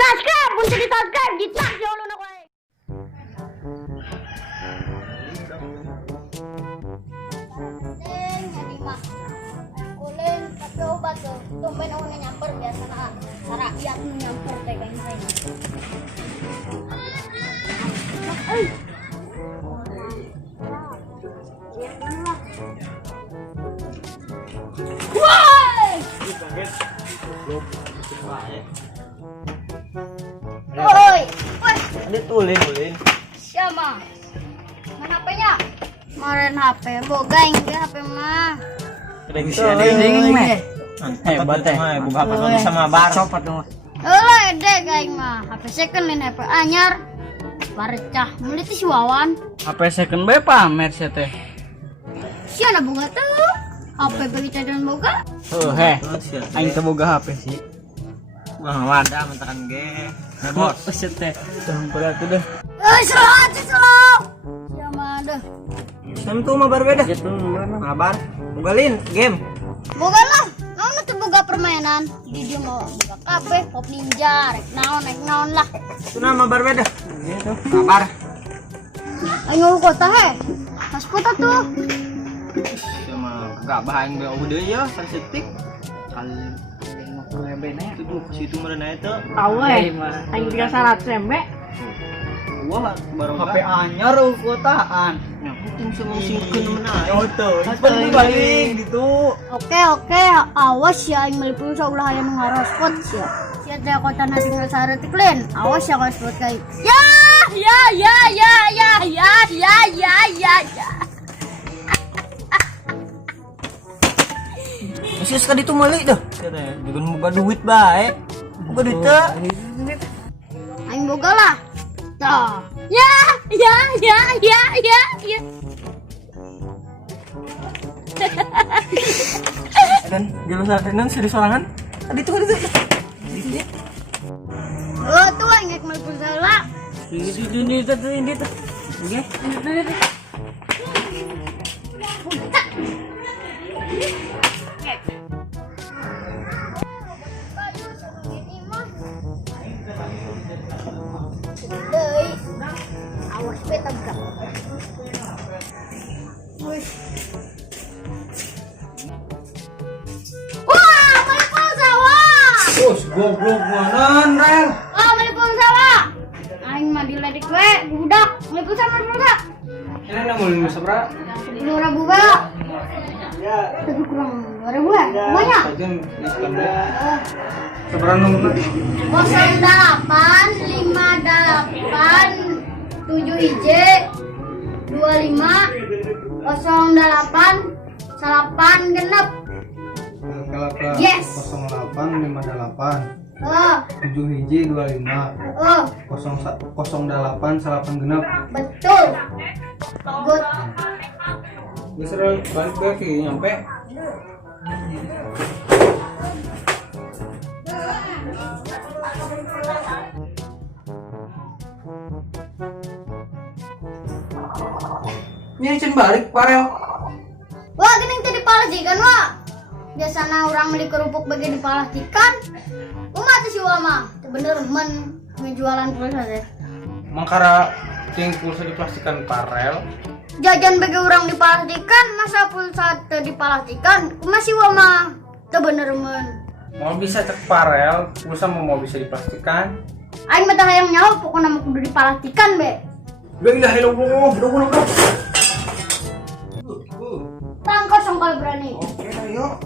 subscribe, punta di subscribe, di-tag si ulo na ko eh. Ulen, tapi obat tuh. Tumben aku nyamper biasa na. Sarah iya aku nyamper kayak gini. Ay. Woi! Woi, woi. Ada tulen. Siapa? Mana HP-nya? Kemarin HP, boga ini HP mah. Hebat teh. Buka apa sama bar. Copot dong. Eueuh, ede gaing mah. HP second lain HP anyar. Barecah, meuli teh si Wawan. HP second bae pamer sia teh. Siana boga tuh. HP bagi cadangan boga. Aing teh boga HP sih. Wah, wadah mentakan ge. Bos. Sia teh. Tong berat tuh deh. Slow. Siapa deh? Sam tuh mabar beda. Mabar. Bugalin game. Boga lah. Naon teh boga permainan. Di dia mau boga kafe, hop ninja, rek naon lah. Tuna mabar beda. Mabar. Ayo kota he. Mas kota tuh. Sama gak bahain be udah ya sensitif. Kali itu tuh ke situ mana itu. Awe. Aing 300 MB. Wah, baru HP anyar kotaan. Nah, kucing sama singkeun mana. Oh tuh. Balik gitu. Oke, awas ya aing meuli pulsa ulah aya nu ngarospot sia. Sia teh kota na tinggal saeutik lain. Awas ya ngarospot kai. Ya. Masih sekali itu meuli dah. Jangan boga duit bae. Boga duit teh. Aing boga lah. Tah. Ya. Dan jalan sardenan serius sorangan. Tadi tuh. Oh, tuh aing ngek meuli pulsa lah. Ini tuh. Oke. Deui. Awas beta buka. Wih. Wah, meuli pulsa wah. Bos, goblok manan rel. Oh, meuli pulsa wah. Aing mah diledek we, budak. Meuli pulsa. Ini namun sabra. 20.000 ba? Tapi kurang 2.000 ya? Banyak? Sabra nomor 0858 7 IJ 25 08 salapan genep. Yes. 0858 Oh, 7 hiji 25 oh, 08 salapan genep. betul. Good. Geus balik lagi nyampe. Ini cen balik parel. Wah, gening teh dipalajikan wah. Biasana orang beli kerupuk bagi dipalajikan. Kumaha teh si mah? Teu bener men ngejualan pulsa teh. Mangkara cing pulsa diplastikan parel. Jajan bagi orang dipalajikan, masa pulsa teu dipalajikan? Kumaha si mah? Teu bener men. Mau bisa cek parel, pulsa mau bisa diplastikan. Aing mah teh hayang nyaho pokona mah kudu dipalajikan be. La ilaha illallah, udah. Tang kosong kalau berani. Oke, ayo.